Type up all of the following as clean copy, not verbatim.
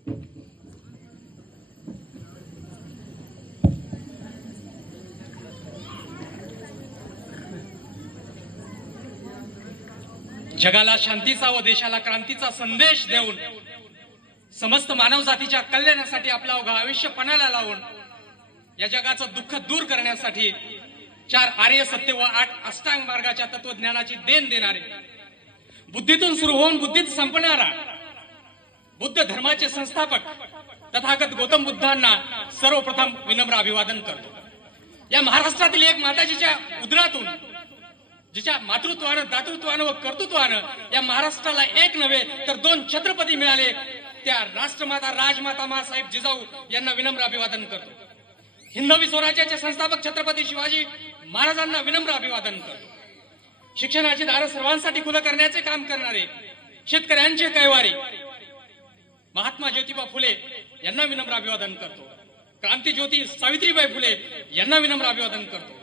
जगाला शांतीचा व देशाला क्रांतीचा संदेश देऊन समस्त मानवजातीच्या कल्याणासाठी आपलं अवघं आयुष्य पणाला लावून या जगाचं दुःख दूर करण्यासाठी 4 आर्य सत्य व 8 अष्टांग मार्गाच्या तत्वज्ञानाची देण देणारे, बुद्धीतून सुरू होऊन बुद्धीत संपणारा बुद्ध धर्माचे संस्थापक तथागत गौतम बुद्धांना सर्वप्रथम विनम्र अभिवादन करतो। या महाराष्ट्रातील एक माताजीच्या उदरातून, जिच्या मातृत्वानं, दातृत्वानं व कर्तृत्वानं या महाराष्ट्राला एक नव्हे तर 2 छत्रपती मिळाले, त्या राष्ट्रमाता राजमाता मासाहेब जिजाऊ यांना विनम्र अभिवादन करतो। हिंदवी स्वराज्याचे संस्थापक छत्रपती शिवाजी महाराजांना विनम्र अभिवादन करतो। शिक्षणाची दारं सर्वांसाठी खुलं करण्याचे काम करणारे शेतकऱ्यांचे कैवारी महात्मा ज्योतिबा फुले यांना विनम्र अभिवादन करतो। क्रांतिज्योती सावित्रीबाई फुले यांना विनम्र अभिवादन करतो।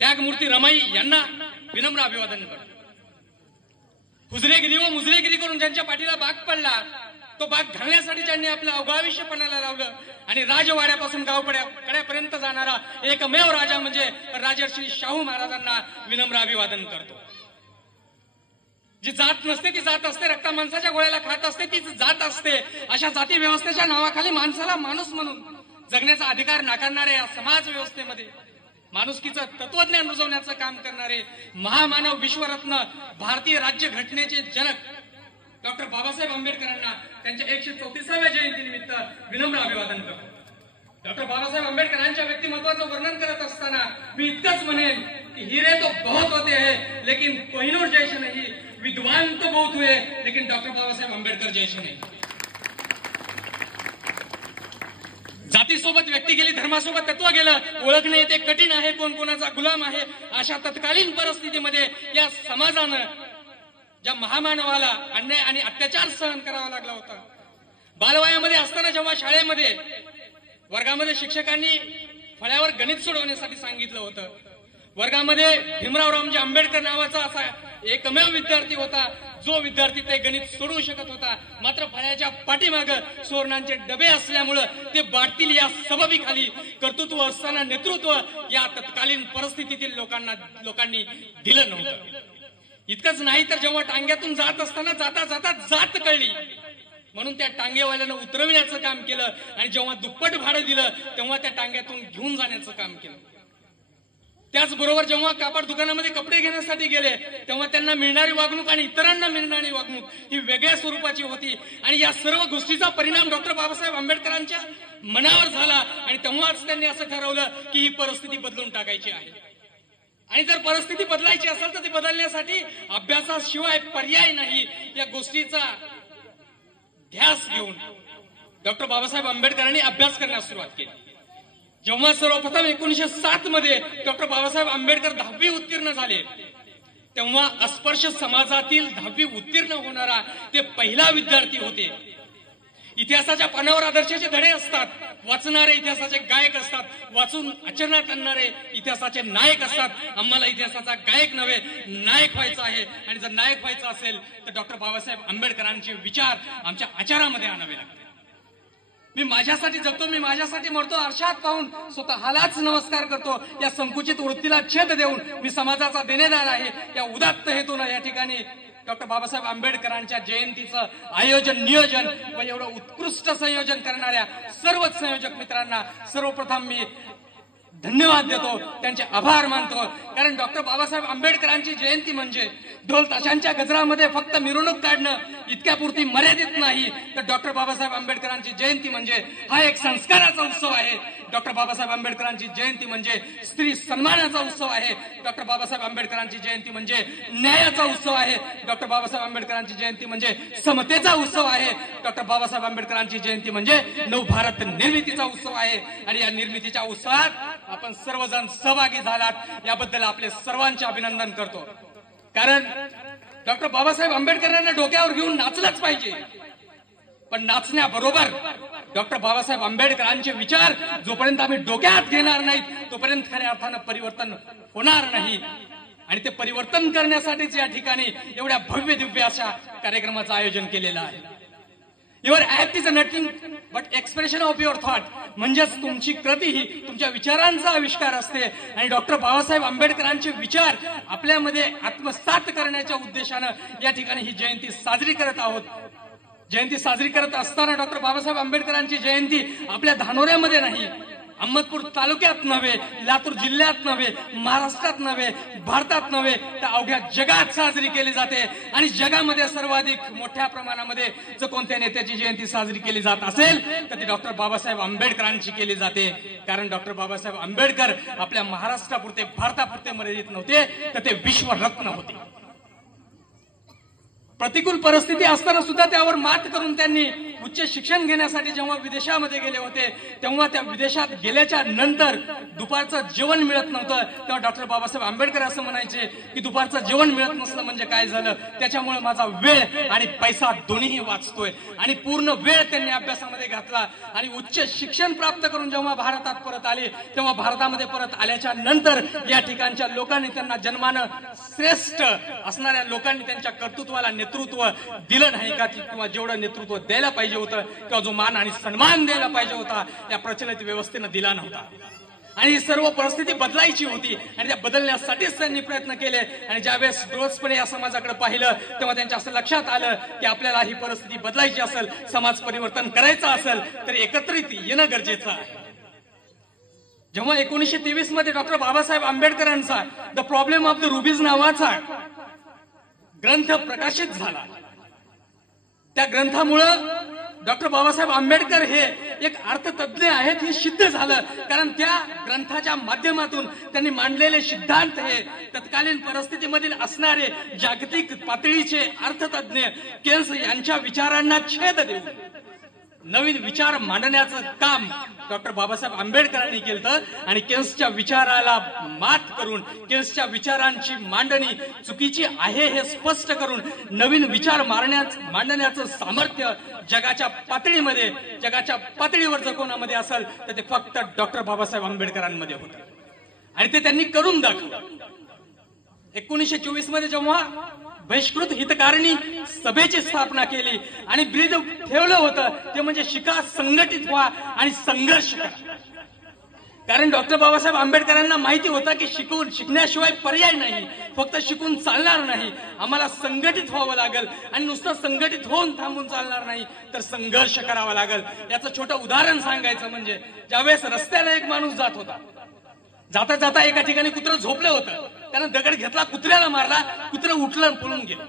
त्यागमूर्ती रमाई यांना विनम्र अभिवादन करतो। हुजरेगिरी व मुजरेगिरी करून ज्यांच्या पाठीला बाग पडला, तो बाग घालण्यासाठी ज्यांनी आपलं अवघं आयुष्य पणाला लावलं आणि राजवाड्यापासून गावकड्यापर्यंत जाणारा एकमेव राजा म्हणजे राजर्षी शाहू महाराजांना विनम्र अभिवादन करतो। जी जात नसते ती जात असते, रक्ता माणसाच्या गोळ्याला खात असते ती जात असते, अशा जाती व्यवस्थेच्या नावाखाली माणसाला माणूस म्हणून जगण्याचा अधिकार नाकारणाऱ्या या समाज व्यवस्थेमध्ये माणुसकीचं तत्वज्ञान रुजवण्याचं काम करणारे महामानव विश्वरत्न भारतीय राज्य घटनेचे जनक डॉक्टर बाबासाहेब आंबेडकरांना त्यांच्या 134व्या जयंतीनिमित्त विनम्र अभिवादन करतो। डॉक्टर बाबासाहेब आंबेडकरांच्या व्यक्तिमत्वाचं वर्णन करत असताना मी इतकंच म्हणेन की हिरे तो बहुत होते हैं लेकिन कोहिनूर जैसे नहीं, विद्वान तो बहुत हुए लेकिन डॉक्टर बाबासाहेब आंबेडकर जैसे नहीं। जातीसोबत व्यक्ती गेली, धर्मासोबत तत्व गेलं, ओळखणे ते कठीण आहे, कोण कोणाचा गुलाम आहे। अशा तत्कालीन परिस्थितीमध्ये या समाजानं ज्या महामानवाला अन्याय आणि अत्याचार सहन करावा लागला होता, बालवयामध्ये असताना जेव्हा शाळेमध्ये वर्गामध्ये शिक्षकांनी फळ्यावर गणित सोडवण्यासाठी सांगितलं होतं, वर्गामध्ये भीमराव रामजी आंबेडकर नावाचा असा एकमेव विद्यार्थी होता जो विद्यार्थी ते गणित सोडवू शकत होता, मात्र फळ्याच्या पाठीमागं सुवर्णांचे डबे असल्यामुळं ते बाटतील या सबबीखाली कर्तृत्व असताना नेतृत्व या तत्कालीन परिस्थितीतील लोकांनी दिलं नव्हतं। इतकंच नाही तर जेव्हा टांग्यातून जात असताना जाता जाता जात कळली म्हणून त्या टांगेवाल्यानं उतरविण्याचं काम केलं आणि जेव्हा दुप्पट भाडं दिलं तेव्हा त्या टांग्यातून घेऊन जाण्याचं काम केलं। त्याचबरोबर जेव्हा कापड दुकानामध्ये कपडे घेण्यासाठी गेले तेव्हा त्यांना मिळणारी वागणूक आणि इतरांना मिळणारी वागणूक ही वेगळ्या स्वरूपाची होती आणि या सर्व गोष्टीचा परिणाम डॉक्टर बाबासाहेब आंबेडकरांच्या मनावर झाला आणि तेव्हाच त्यांनी असं ठरवलं की ही परिस्थिती बदलून टाकायची आहे। आणि जर परिस्थिती बदलायची असेल तर ती बदलण्यासाठी अभ्यासाशिवाय पर्याय नाही, या गोष्टीचा ध्यास घेऊन डॉक्टर बाबासाहेब आंबेडकरांनी अभ्यास करण्यास सुरुवात केली। जेव्हा सर्वप्रथम 1907 मध्ये डॉक्टर बाबासाहेब आंबेडकर 10वी उत्तीर्ण झाले तेव्हा अस्पृश्य समाजातील 10वी उत्तीर्ण होणारा ते पहिला विद्यार्थी होते। इतिहासाच्या पानावर आदर्शाचे धडे असतात, वाचणारे इतिहासाचे गायक असतात, वाचून आचरणात आणणारे इतिहासाचे नायक असतात। आम्हाला इतिहासाचा गायक नव्हे नायक व्हायचं आहे आणि जर नायक व्हायचं असेल तर डॉक्टर बाबासाहेब आंबेडकरांचे विचार आमच्या आचारामध्ये आणावे लागतात। मी माझ्यासाठी जगतो, मी माझ्यासाठी मरतो, आरशात पाहून स्वतःलाच नमस्कार करतो। या संकुचित वृत्तीला छेद देऊन मी समाजाचा देणेदार आहे या उदात्त हेतून या ठिकाणी डॉक्टर बाबासाहेब आंबेडकरांच्या जयंतीचं आयोजन नियोजन व एवढं उत्कृष्ट संयोजन करणाऱ्या सर्वच संयोजक मित्रांना सर्वप्रथम मी धन्यवाद देतो, त्यांचे आभार मानतो। कारण डॉक्टर बाबासाहेब आंबेडकरांची जयंती म्हणजे ढोल ताशांच्या गजरामध्ये फक्त मिरवणूक काढणं इतक्यापुरती मर्यादित नाही, तर डॉक्टर बाबासाहेब आंबेडकरांची जयंती म्हणजे हा एक संस्काराचा उत्सव आहे। डॉक्टर बाबासाहेब आंबेडकरांची जयंती म्हणजे स्त्री सन्मानाचा उत्सव आहे। डॉक्टर बाबासाहेब आंबेडकरांची जयंती म्हणजे न्यायाचा उत्सव आहे। डॉक्टर बाबासाहेब आंबेडकरांची जयंती म्हणजे समतेचा उत्सव आहे। डॉक्टर बाबासाहेब आंबेडकरांची जयंती म्हणजे नवभारत निर्मितीचा उत्सव आहे आणि या निर्मितीच्या उत्सवात आपण सर्वजण सहभागी झालात याबद्दल आपले सर्वांचे अभिनंदन करतो। कारण डॉक्टर बाबासाहेब आंबेडकरांना डोक्यावर घेऊन नाचलंच पाहिजे, पण नाचण्याबरोबर डॉक्टर बाबासाहेब आंबेडकरांचे विचार जोपर्यंत आम्ही डोक्यात घेणार नाहीत तोपर्यंत खऱ्या अर्थानं परिवर्तन होणार नाही। आणि ते परिवर्तन करण्यासाठीच या ठिकाणी एवढ्या भव्य दिव्य अशा कार्यक्रमाचं आयोजन केलेलं आहे। Your act is a nothing but expression of your thought. म्हणजेच तुमची कृती ही तुमच्या विचारांचा आविष्कार असते. आणि डॉक्टर बाबासाहेब आंबेडकरांचे विचार आपल्यामध्ये आत्मसात करण्याच्या उद्देशानं या ठिकाणी ही जयंती साजरी करत आहोत. जयंती साजरी करत असताना डॉक्टर बाबासाहेब आंबेडकरांची जयंती आपल्या धानोऱ्यामध्ये नाही, अहमदपूर तालुक्यात नव्हे, लातूर जिल्ह्यात नव्हे, महाराष्ट्रात नव्हे, भारतात नव्हे, तर अवघ्या जगात साजरी केली जाते. आणि जगामध्ये सर्वाधिक मोठ्या प्रमाणामध्ये जर कोणत्या नेत्याची जयंती साजरी केली जात असेल तर ती डॉक्टर बाबासाहेब आंबेडकरांची केली जाते. कारण डॉक्टर बाबासाहेब आंबेडकर आपल्या महाराष्ट्रापुरते, भारतापुरते मर्यादित नव्हते, तर ते विश्वरत्न होते. प्रतिकूल परिस्थिती असताना सुद्धा त्यावर मात करून त्यांनी उच्च शिक्षण घेण्यासाठी जेव्हा विदेशामध्ये गेले होते, तेव्हा त्या विदेशात गेल्याच्या नंतर दुपारचं जेवण मिळत नव्हतं, तेव्हा डॉक्टर बाबासाहेब आंबेडकर असं म्हणायचे की दुपारचं जेवण मिळत नसलं म्हणजे काय झालं, त्याच्यामुळे माझा वेळ आणि पैसा दोन्हीही वाचतोय. आणि पूर्ण वेळ त्यांनी अभ्यासामध्ये घातला. आणि उच्च शिक्षण प्राप्त करून जेव्हा भारतात परत आले, तेव्हा भारतामध्ये परत आल्याच्या नंतर या ठिकाणच्या लोकांनी त्यांना जन्मानं श्रेष्ठ असणाऱ्या लोकांनी त्यांच्या कर्तृत्वाला नेतृत्व दिलं नाही का, किंवा जेवढं नेतृत्व द्यायला पाहिजे होतं किंवा जो मान आणि सन्मान द्यायला पाहिजे होता या प्रचलित व्यवस्थेनं दिला नव्हता. आणि ही सर्व परिस्थिती बदलायची होती आणि त्या बदलण्यासाठीच त्यांनी प्रयत्न केले. आणि ज्यावेळेस डोळसपणे या समाजाकडे पाहिलं तेव्हा त्यांच्या असं लक्षात आलं की आपल्याला ही परिस्थिती बदलायची असेल, समाज परिवर्तन करायचं असेल तर एकत्रित येणं गरजेचं आहे. जेव्हा 1923 मध्ये डॉक्टर बाबासाहेब आंबेडकरांचा the problem of the rubies नावाचा ग्रंथ प्रकाशित झाला, त्या ग्रंथामुळं डॉक्टर बाबासाहेब आंबेडकर हे एक अर्थतज्ञ आहेत हे सिद्ध झालं. कारण त्या ग्रंथाच्या माध्यमातून त्यांनी मांडलेले सिद्धांत हे तत्कालीन परिस्थितीमधील असणारे जागतिक पातळीचे अर्थतज्ञ केन्स यांच्या विचारांना छेद देऊन नवीन विचार मांडण्याचं काम डॉक्टर बाबासाहेब आंबेडकरांनी केलं. आणि केन्सच्या विचाराला मात करून, केन्सच्या विचारांची मांडणी चुकीची आहे हे स्पष्ट करून नवीन विचार मांडण्याचं सामर्थ्य जगाच्या पातळीमध्ये, जगाच्या पातळीवर जर कोणामध्ये असेल तर ते फक्त डॉक्टर बाबासाहेब आंबेडकरांमध्ये होतं. आणि ते त्यांनी करून दाखवलं. 1924 मध्ये जेव्हा बहिष्कृत हितकारिणी सभेची स्थापना केली आणि ब्रीद ठेवलं होतं ते म्हणजे शिका, संघटित व्हा आणि संघर्ष करा. कारण डॉक्टर बाबासाहेब आंबेडकरांना माहिती होतं की शिकण्याशिवाय पर्याय नाही, फक्त शिकून चालणार नाही, आम्हाला संघटित व्हावं लागेल. आणि नुसतं संघटित होऊन थांबून चालणार नाही, तर संघर्ष करावा लागेल. याचं छोटं उदाहरण सांगायचं म्हणजे ज्यावेळेस रस्त्याला एक माणूस जात होता, जाता जाता एका ठिकाणी कुत्रं झोपलं होतं, त्यानं दगड घेतला, कुत्र्याला मारला, कुत्रं उठलं पळून गेलं.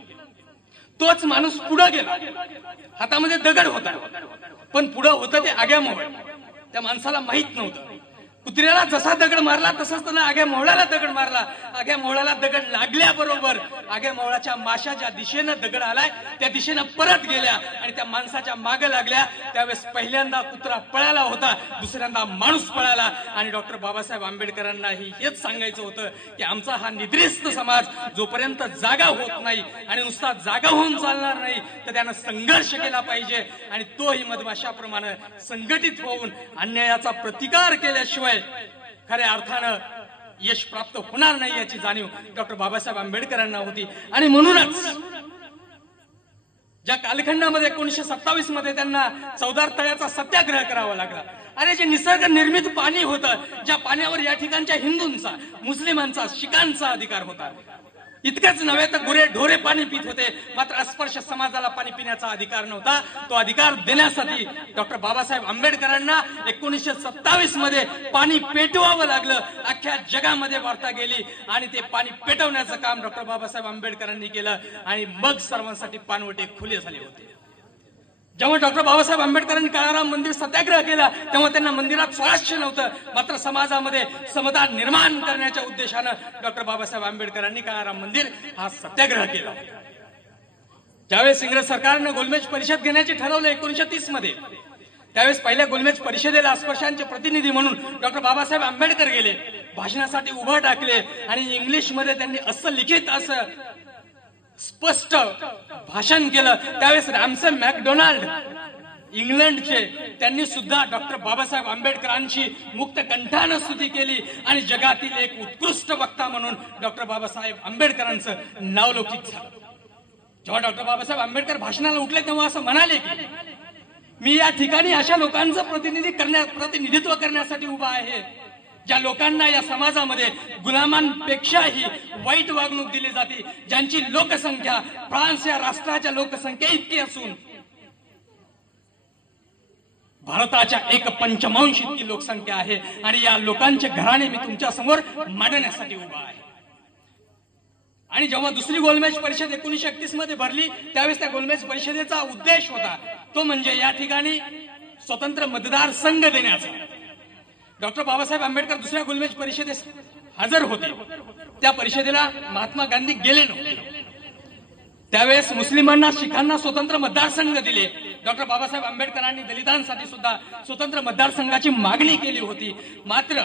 तोच माणूस पुढे गेला, हातामध्ये दगड होता, पण पुढे होतं ते आग्यामोहळ. त्या माणसाला माहित नव्हतं. कुत्र्याला जसा दगड मारला तसंच त्यानं आग्या मोहळाला दगड मारला. आग्या मोहळाला दगड लागल्याबरोबर आग्या मोहळाच्या माशा ज्या दिशेनं दगड आलाय त्या दिशेनं परत गेल्या आणि त्या माणसाच्या मागे लागल्या. त्यावेळेस पहिल्यांदा कुत्रा पळाला होता, दुसऱ्यांदा माणूस पळाला. आणि डॉक्टर बाबासाहेब आंबेडकरांनाही हेच सांगायचं होतं की आमचा हा निद्रिस्त समाज जोपर्यंत जागा होत नाही आणि नुसता जागा होऊन चालणार नाही, तर त्यानं संघर्ष केला पाहिजे. आणि तोही मधमाशाप्रमाणे संघटित होऊन अन्यायाचा प्रतिकार केल्याशिवाय खऱ्या अर्थानं यश प्राप्त होणार नाही याची जाणीव डॉक्टर बाबासाहेब आंबेडकरांना होती. आणि म्हणूनच ज्या कालखंडामध्ये 1927 मध्ये त्यांना चौदार तळ्याचा सत्याग्रह करावा लागला. अरे जे निसर्ग निर्मित पाणी होतं, ज्या पाण्यावर या ठिकाणच्या हिंदूंचा, मुस्लिमांचा, शिखांचा अधिकार होता, इतकंच नव्हे तर गुरे ढोरे पाणी पित होते, मात्र अस्पृश्य समाजाला पाणी पिण्याचा अधिकार नव्हता. तो अधिकार देण्यासाठी डॉक्टर बाबासाहेब आंबेडकरांना 1927 मध्ये पाणी पेटवावं लागलं. अख्ख्या जगामध्ये वार्ता गेली आणि ते पाणी पेटवण्याचं काम डॉक्टर बाबासाहेब आंबेडकरांनी केलं. आणि मग सर्वांसाठी पाणवटे खुले झाले होते. जेव्हा डॉक्टर बाबासाहेब आंबेडकरांनी काळाराम मंदिर सत्याग्रह केला तेव्हा त्यांना मंदिरात स्वारस्य नव्हतं, मात्र समाजामध्ये समता निर्माण करण्याच्या उद्देशानं डॉक्टर बाबासाहेब आंबेडकरांनी काळाराम मंदिर हा सत्याग्रह केला. ज्यावेळेस इंग्रज सरकारनं गोलमेज परिषद घेण्याचे ठरवलं 1930 मध्ये, त्यावेळेस पहिल्या गोलमेज परिषदेला अस्पृश्यांचे प्रतिनिधी म्हणून डॉक्टर बाबासाहेब आंबेडकर गेले, भाषणासाठी उभं टाकले आणि इंग्लिशमध्ये त्यांनी असं लिखित असं स्पष्ट भाषण केलं. त्यावेळेस रॅमसे मॅकडोनाल्ड इंग्लंडचे, त्यांनी सुद्धा डॉक्टर बाबासाहेब आंबेडकरांची मुक्त कंठानं स्तुती केली आणि जगातील एक उत्कृष्ट वक्ता म्हणून डॉक्टर बाबासाहेब आंबेडकरांचं नावलौकिक झालं. जेव्हा डॉक्टर बाबासाहेब आंबेडकर भाषणाला उठले तेव्हा असं म्हणाले की मी या ठिकाणी अशा लोकांचं प्रतिनिधित्व करण्यासाठी उभा आहे ज्या लोकांना या समाजामध्ये गुलामांपेक्षाही वाईट वागणूक दिली जाते, ज्यांची लोकसंख्या फ्रान्स या राष्ट्राच्या लोकसंख्या इतकी असून भारताच्या 1/5 इतकी लोकसंख्या आहे आणि या लोकांचे घराणे मी तुमच्या समोर मांडण्यासाठी उभा आहे। आणि जेव्हा दुसरी गोलमेज परिषद 1931 मध्ये भरली त्यावेळेस त्या गोलमेज परिषदेचा उद्देश होता तो म्हणजे या ठिकाणी स्वतंत्र मतदार संघ देण्याचा। डॉक्टर बाबासाहेब आंबेडकर दुसऱ्या गोलमेज परिषदेस हजर होते, त्या परिषदेला महात्मा गांधी गेले नव्हते। त्यावेळेस मुस्लिमांना शिखांना स्वतंत्र मतदारसंघ दिले। डॉक्टर बाबासाहेब आंबेडकरांनी दलितांसाठी सुद्धा स्वतंत्र मतदारसंघाची मागणी केली होती, मात्र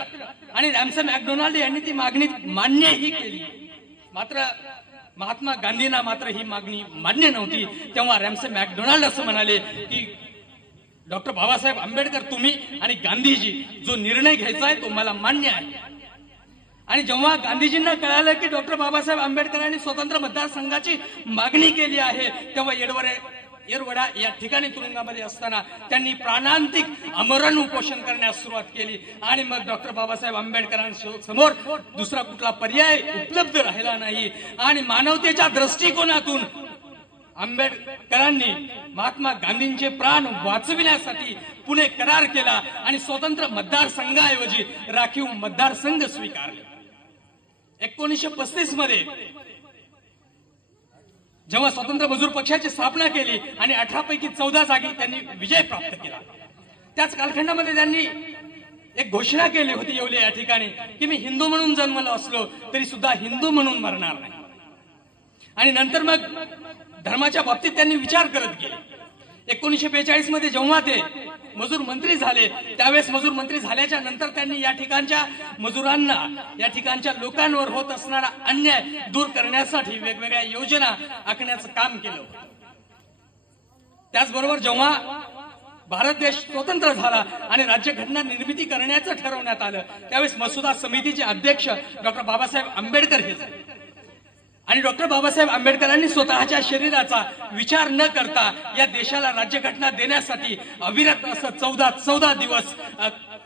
आणि रॅमसे मॅकडोनाल्ड यांनी ती मागणी मान्यही केली, मात्र महात्मा गांधींना मात्र ही मागणी मान्य नव्हती। तेव्हा रॅमसे मॅकडोनाल्ड असं म्हणाले की डॉक्टर बाबासाहेब आंबेडकर तुम्ही आणि गांधीजी जो निर्णय घ्यायचा आहे तो मला मान्य आहे। आणि जेव्हा गांधीजींना कळालं की डॉक्टर बाबासाहेब आंबेडकरांनी स्वतंत्र मतदारसंघाची मागणी केली आहे तेव्हा येरवडा या ठिकाणी तुरुंगामध्ये असताना त्यांनी प्राणांतिक आमरण उपोषण करण्यास सुरुवात केली। आणि मग डॉक्टर बाबासाहेब आंबेडकरांसमोर दुसरा कुठला पर्याय उपलब्ध राहिला नाही आणि मानवतेच्या दृष्टिकोनातून आंबेडकरांनी महात्मा गांधींचे प्राण वाचविण्यासाठी पुणे करार केला आणि स्वतंत्र मतदारसंघाऐवजी राखीव मतदारसंघ स्वीकारले। 1935 मध्ये जेव्हा स्वतंत्र मजूर पक्षाची स्थापना केली आणि 18 पैकी 14 जागी त्यांनी विजय प्राप्त केला, त्याच कालखंडामध्ये त्यांनी एक घोषणा केली होती येवले या ठिकाणी की मी हिंदू म्हणून जन्मलो असलो तरी सुद्धा हिंदू म्हणून मरणार नाही। आणि नंतर मग धर्माच्या बाबतीत त्यांनी विचार करत गेले। 1942 मध्ये जेव्हा ते मजूर मंत्री झाले त्यावेळेस मजूर मंत्री झाल्याच्या नंतर त्यांनी या ठिकाणच्या मजुरांना या ठिकाणच्या लोकांवर होत असणारा अन्याय दूर करण्यासाठी वेगवेगळ्या योजना आखण्याचं काम केलं। त्याचबरोबर जेव्हा भारत देश स्वतंत्र झाला आणि राज्यघटना निर्मिती करण्याचं ठरवण्यात आलं त्यावेळेस मसुदा समितीचे अध्यक्ष डॉक्टर बाबासाहेब आंबेडकर हे झाले। आणि डॉक्टर बाबासाहेब आंबेडकरांनी स्वतःच्या शरीराचा विचार न करता या देशाला राज्यघटना देण्यासाठी अविरत असं 14 दिवस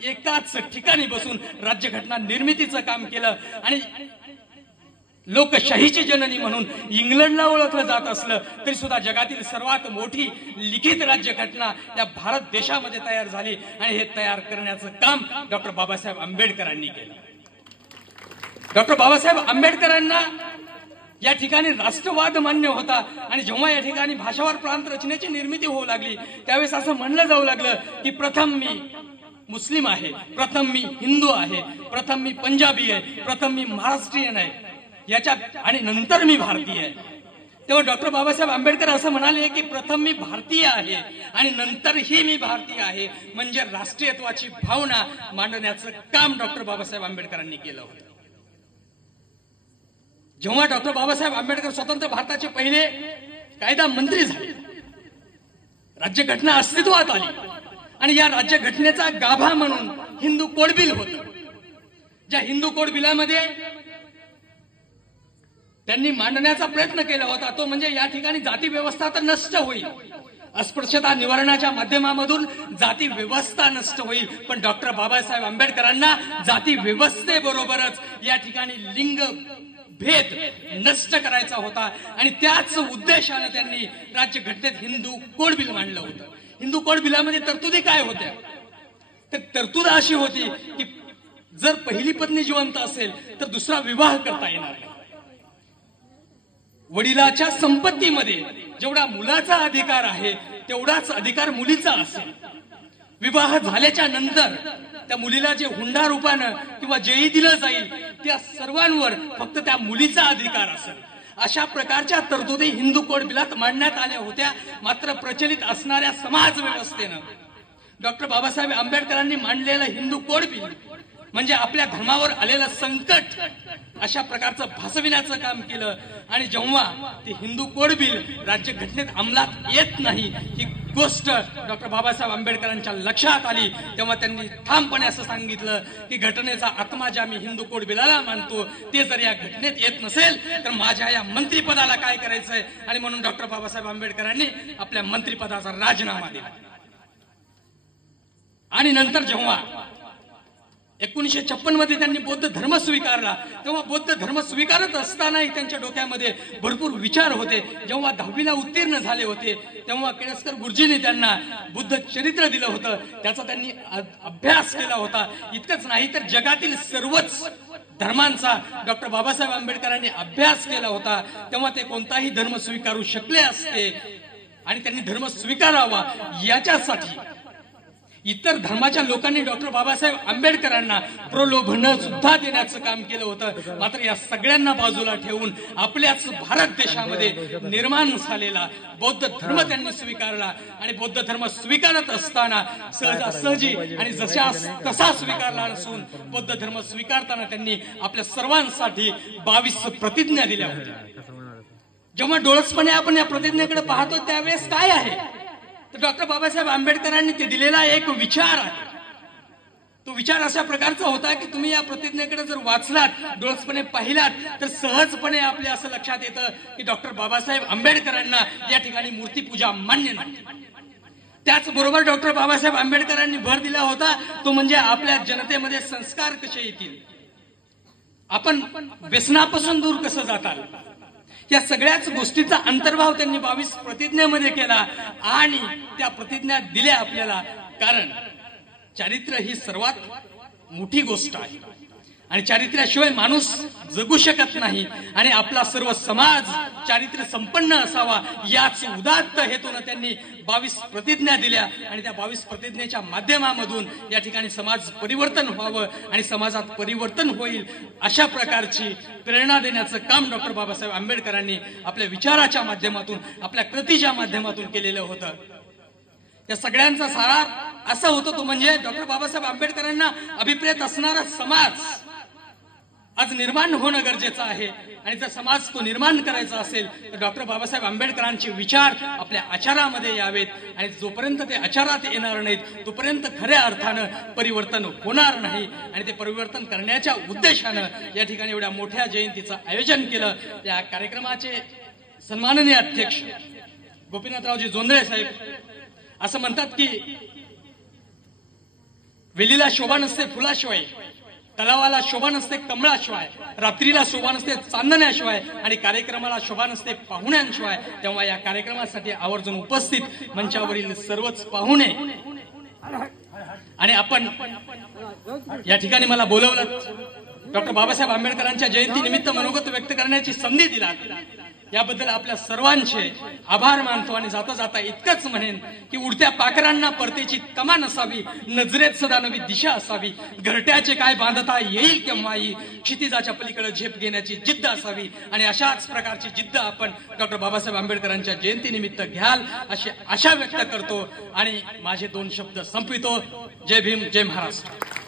एकाच ठिकाणी बसून राज्यघटना निर्मितीचं काम केलं। आणि लोकशाहीची जननी म्हणून इंग्लंडला ओळखलं जात असलं तरी सुद्धा जगातील सर्वात मोठी लिखित राज्यघटना या भारत देशामध्ये तयार झाली आणि हे तयार करण्याचं काम डॉक्टर बाबासाहेब आंबेडकरांनी केलं। डॉक्टर बाबासाहेब आंबेडकरांना या ठिकाणी राष्ट्रवाद मान्य होता आणि जेव्हा या ठिकाणी भाषावार प्रांत रचनेची निर्मिती होऊ लागली त्यावेळेस असं म्हणलं जाऊ लागलं की प्रथम मी मुस्लिम आहे, प्रथम मी हिंदू आहे, प्रथम मी पंजाबी आहे, प्रथम मी महाराष्ट्रीयन आहे याच्यात आणि नंतर मी भारतीय आहे। तेव्हा डॉक्टर बाबासाहेब आंबेडकर असं म्हणाले की प्रथम मी भारतीय आहे आणि नंतरही मी भारतीय आहे, म्हणजे राष्ट्रीयत्वाची भावना मांडण्याचं काम डॉक्टर बाबासाहेब आंबेडकरांनी केलं होतं। जेव्हा डॉक्टर बाबासाहेब आंबेडकर स्वतंत्र भारताचे पहिले कायदा मंत्री झाले, राज्यघटना अस्तित्वात आली आणि या राज्यघटनेचा गाभा म्हणून हिंदू कोड बिल होतं। ज्या हिंदू कोड बिलामध्ये त्यांनी मांडण्याचा प्रयत्न केला होता तो म्हणजे या ठिकाणी जाती व्यवस्था तर नष्ट होईल, अस्पृश्यता निवारणाच्या माध्यमामधून जाती व्यवस्था नष्ट होईल, पण डॉक्टर बाबासाहेब आंबेडकरांना जाती व्यवस्थेबरोबरच या ठिकाणी लिंग भेद नष्ट करायचा होता आणि त्याच उद्देशाने त्यांनी राज्यघटनेत हिंदू कोड बिल मांडलं होतं। हिंदू कोड बिलामध्ये तरतुदी काय होत्या तर तरतूद अशी होती की जर पहिली पत्नी जिवंत असेल तर दुसरा विवाह करता येणार नाही। वडिलाच्या संपत्तीमध्ये जेवढा मुलाचा अधिकार आहे तेवढाच अधिकार मुलीचा असेल। विवाह झाल्याच्या नंतर त्या मुलीला जे हुंडा रूपानं किंवा जेही दिलं जाईल त्या सर्वांवर फक्त त्या मुलीचा अधिकार असेल। अशा प्रकारच्या तरतुदी हिंदू कोड बिलात मांडण्यात आल्या होत्या, मात्र प्रचलित असणाऱ्या समाज व्यवस्थेनं डॉक्टर बाबासाहेब आंबेडकरांनी मांडलेलं हिंदू कोड बिल म्हणजे आपल्या धर्मावर आलेलं संकट अशा प्रकारचं भासविण्याचं काम केलं। आणि जेव्हा ते हिंदू कोड बिल राज्यघटनेत अंमलात येत नाही ही गोष्ट डॉक्टर बाबासाहेब आंबेडकरांच्या लक्षात आली तेव्हा त्यांनी ठामपणे असं सांगितलं की घटनेचा आत्मा ज्या मी हिंदू कोड बिलाला मानतो ते जर या घटनेत येत नसेल तर माझ्या या मंत्रिपदाला काय करायचंय। आणि म्हणून डॉक्टर बाबासाहेब आंबेडकरांनी आपल्या मंत्रिपदाचा राजीनामा दिला आणि नंतर जेव्हा 1956 मध्ये त्यांनी बौद्ध धर्म स्वीकारला, तेव्हा बौद्ध धर्म स्वीकारत असतानाही त्यांच्या डोक्यामध्ये भरपूर विचार होते. जेव्हा 10वीला उत्तीर्ण झाले होते तेव्हा केळकर गुरुजींनी त्यांना बुद्ध चरित्र दिलं होतं, त्याचा त्यांनी अभ्यास केला होता. इतकंच नाही तर जगातील सर्वच धर्मांचा डॉक्टर बाबासाहेब आंबेडकरांनी अभ्यास केला होता. तेव्हा ते कोणताही धर्म स्वीकारू शकले असते आणि त्यांनी धर्म स्वीकारावा याच्यासाठी इतर धर्माच्या लोकांनी डॉक्टर बाबासाहेब आंबेडकरांना प्रलोभन सुद्धा देण्याचं काम केलं होतं. मात्र या सगळ्यांना बाजूला ठेवून आपल्याच भारत देशामध्ये निर्माण झालेला बौद्ध धर्म त्यांनी स्वीकारला आणि बौद्ध धर्म स्वीकारत असताना सहजासहजी आणि जशा तसा स्वीकारला असून बौद्ध धर्म स्वीकारताना त्यांनी आपल्या सर्वांसाठी 22 प्रतिज्ञा दिल्या होत्या. जेव्हा डोळसपणे आपण या प्रतिज्ञेकडे पाहतो त्यावेळेस काय आहे तर डॉक्टर बाबासाहेब आंबेडकरांनी ते दिलेला एक विचार आहे. तो विचार अशा प्रकारचा होता की तुम्ही या प्रतिज्ञेकडे जर वाचलात, डोळसपणे पाहिलात तर सहजपणे आपल्या असं लक्षात येतं की डॉक्टर बाबासाहेब आंबेडकरांना या ठिकाणी मूर्तीपूजा मान्य नाही. त्याचबरोबर डॉक्टर बाबासाहेब आंबेडकरांनी भर दिला होता तो म्हणजे आपल्या जनतेमध्ये संस्कार कसे येतील, आपण व्यसनापासून दूर कसं जाताल, या सगळ्याच गोष्टीचा अंतर्भाव त्यांनी 22 प्रतिज्ञेमध्ये केला आणि त्या प्रतिज्ञा दिल्या आपल्याला. कारण चारित्र्य ही सर्वात मोठी गोष्ट आहे आणि चारित्र्याशिवाय माणूस जगू शकत नाही आणि आपला सर्व समाज चारित्र्य संपन्न असावा याच उदात्त हेतून त्यांनी 22 प्रतिज्ञा दिल्या आणि त्या 22 प्रतिज्ञेच्या माध्यमामधून या ठिकाणी समाज परिवर्तन व्हावं आणि समाजात परिवर्तन होईल अशा प्रकारची प्रेरणा देण्याचं काम डॉक्टर बाबासाहेब आंबेडकरांनी आपल्या विचाराच्या माध्यमातून, आपल्या कृतीच्या माध्यमातून केलेलं होतं. या सगळ्यांचा सारार असा होतो तो म्हणजे डॉक्टर बाबासाहेब आंबेडकरांना अभिप्रेत असणारा समाज आज निर्माण होणं गरजेचं आहे आणि जर समाज तो निर्माण करायचा असेल तर डॉक्टर बाबासाहेब आंबेडकरांचे विचार आपल्या आचारामध्ये यावेत आणि जोपर्यंत ते आचारात येणार नाहीत तोपर्यंत खऱ्या अर्थानं परिवर्तन होणार नाही. आणि ते परिवर्तन करण्याच्या उद्देशानं या ठिकाणी एवढ्या मोठ्या जयंतीचं आयोजन केलं. या कार्यक्रमाचे सन्माननीय अध्यक्ष गोपीनाथरावजी जोंधळे साहेब असं म्हणतात की वेलीला शोभा नसते फुलाशिवाय, तलावाला शोभा नसते कमळाशिवाय, रात्रीला शोभा नसते चांदण्याशिवाय आणि कार्यक्रमाला शोभा नसते पाहुण्यांशिवाय. तेव्हा या कार्यक्रमासाठी आवर्जून उपस्थित मंचावरील सर्वच पाहुणे आणि आपण या ठिकाणी मला बोलवलं, डॉक्टर बाबासाहेब आंबेडकरांच्या जयंती निमित्त मनोगत व्यक्त करण्याची संधी दिला, याबद्दल आपल्या सर्वांचे आभार मानतो. आणि जाता जाता इतकंच म्हणेन की उडत्या पाखरांना परतेची कमान असावी, नजरेत सदा नवी दिशा असावी, घरट्याचे काय बांधता येईल केव्हाही, क्षितिजाच्या पलीकडे झेप घेण्याची जिद्द असावी आणि अशाच प्रकारची जिद्द आपण डॉक्टर बाबासाहेब आंबेडकरांच्या जयंतीनिमित्त घ्याल अशी आशा व्यक्त करतो आणि माझे 2 शब्द संपवितो. जय भीम, जय महाराष्ट्र.